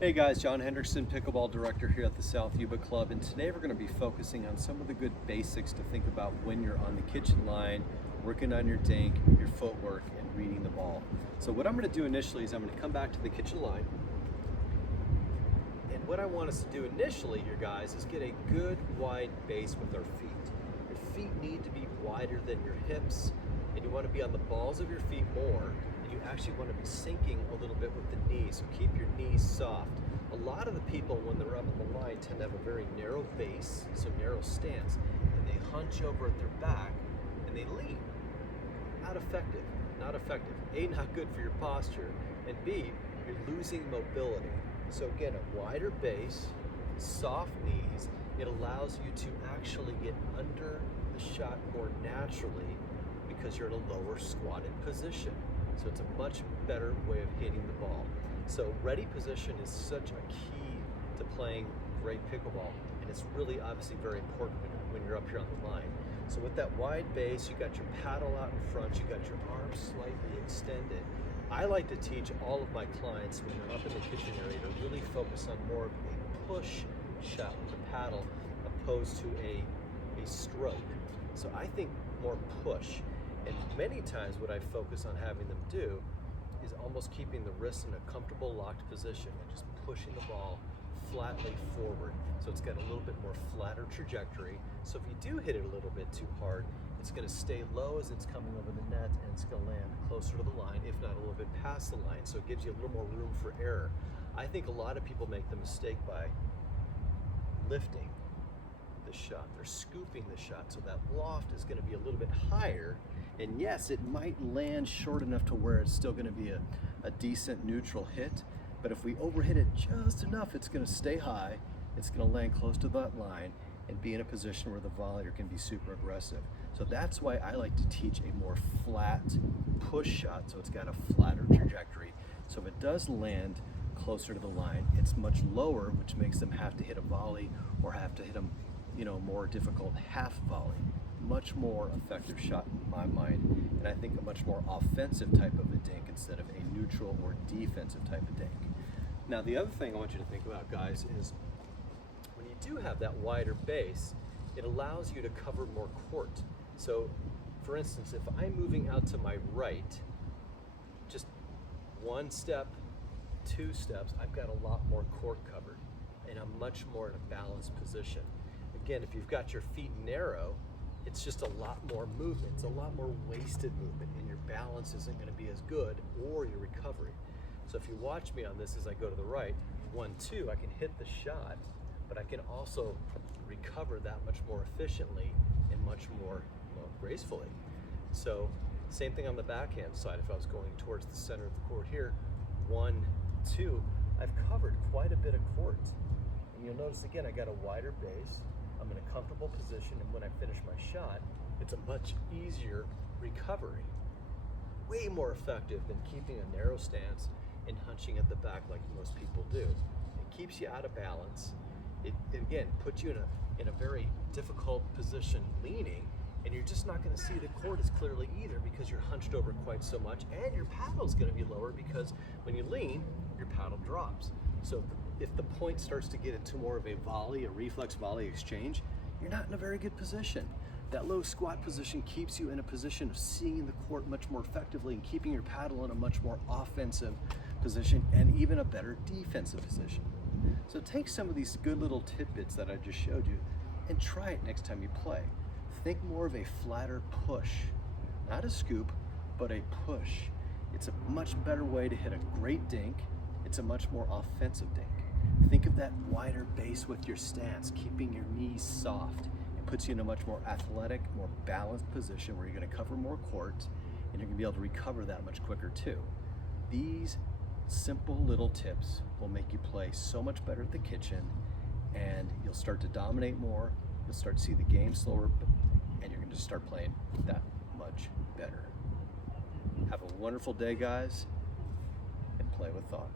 Hey guys, John Hendrickson, pickleball director here at the South Yuba Club, and today we're going to be focusing on some of the good basics to think about when you're on the kitchen line, working on your dink, your footwork, and reading the ball. So what I'm going to do initially is I'm going to come back to the kitchen line, and what I want us to do initially here, guys, is get a good wide base with our feet. Your feet need to be wider than your hips, and you want to be on the balls of your feet more. You actually want to be sinking a little bit with the knees, so keep your knees soft. A lot of the people, when they're up on the line, tend to have a very narrow base, so narrow stance, and they hunch over at their back and they lean. Not effective, not effective. A, not good for your posture, and B, you're losing mobility. So again, a wider base, soft knees, it allows you to actually get under the shot more naturally because you're in a lower squatted position. So it's a much better way of hitting the ball. So ready position is such a key to playing great pickleball, and it's really obviously very important when you're up here on the line. So with that wide base, you got your paddle out in front, you got your arms slightly extended. I like to teach all of my clients when they're up in the kitchen area to really focus on more of a push shot with the paddle opposed to a stroke. So I think more push. And many times what I focus on having them do is almost keeping the wrists in a comfortable locked position and just pushing the ball flatly forward. So it's got a little bit more flatter trajectory. So if you do hit it a little bit too hard, it's going to stay low as it's coming over the net, and it's going to land closer to the line, if not a little bit past the line. So it gives you a little more room for error. I think a lot of people make the mistake by lifting the shot. They're scooping the shot, so that loft is going to be a little bit higher, and yes, it might land short enough to where it's still going to be a decent neutral hit, but if we overhit it just enough, it's going to stay high, it's going to land close to that line and be in a position where the volleyer can be super aggressive. So that's why I like to teach a more flat push shot, so it's got a flatter trajectory. So if it does land closer to the line, it's much lower, which makes them have to hit a volley or have to hit them, more difficult half volley. Much more effective shot in my mind, and I think a much more offensive type of a dink instead of a neutral or defensive type of dink. Now the other thing I want you to think about, guys, is when you do have that wider base, it allows you to cover more court. So for instance, if I'm moving out to my right, just one step, two steps, I've got a lot more court covered, and I'm much more in a balanced position. Again, if you've got your feet narrow, it's just a lot more movement. It's a lot more wasted movement, and your balance isn't going to be as good, or your recovery. So if you watch me on this as I go to the right, 1-2, I can hit the shot, but I can also recover that much more efficiently and much more gracefully. So same thing on the backhand side. If I was going towards the center of the court here, 1-2, I've covered quite a bit of court. And you'll notice again, I got a wider base. I'm in a comfortable position, and when I finish my shot, it's a much easier recovery. Way more effective than keeping a narrow stance and hunching at the back like most people do. It keeps you out of balance. It again puts you in a very difficult position leaning, and you're just not going to see the court as clearly either because you're hunched over quite so much, and your paddle's going to be lower because when you lean, your paddle drops. So if the point starts to get into more of a volley, a reflex volley exchange, you're not in a very good position. That low squat position keeps you in a position of seeing the court much more effectively and keeping your paddle in a much more offensive position and even a better defensive position. So take some of these good little tidbits that I just showed you and try it next time you play. Think more of a flatter push, not a scoop, but a push. It's a much better way to hit a great dink. It's a much more offensive dink. Think of that wider base with your stance, keeping your knees soft. It puts you in a much more athletic, more balanced position where you're going to cover more court, and you're going to be able to recover that much quicker too. These simple little tips will make you play so much better at the kitchen, and you'll start to dominate more, you'll start to see the game slower, and you're going to start playing that much better. Have a wonderful day, guys, and play with thought.